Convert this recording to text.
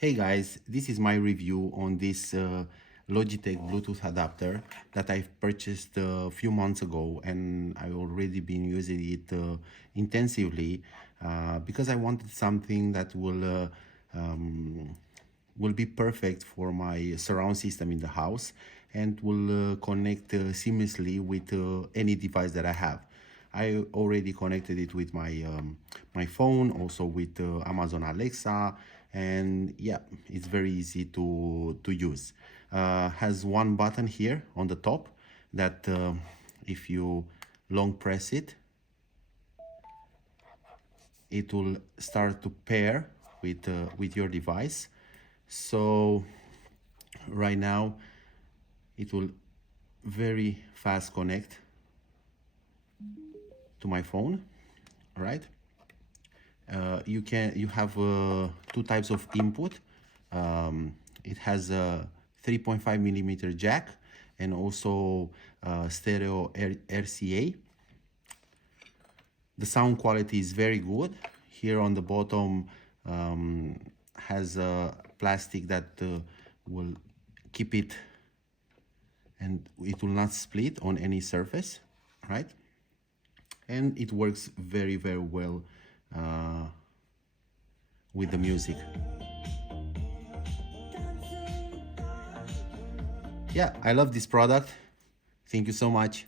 Hey guys, this is my review on this Logitech Bluetooth adapter that I've purchased a few months ago, and I've already been using it intensively because I wanted something that will be perfect for my surround system in the house and will connect seamlessly with any device that I have. I already connected it with my phone, also with Amazon Alexa, and yeah, it's very easy to use. Has one button here on the top that if you long press it, it will start to pair with your device. So right now it will very fast connect to my phone. All right. You have two types of input. It has a 3.5 millimeter jack and also stereo RCA. The sound quality is very good. Here on the bottom has a plastic that will keep it and it will not split on any surface, right? And it works very well with the music. Yeah, I love this product. Thank you so much.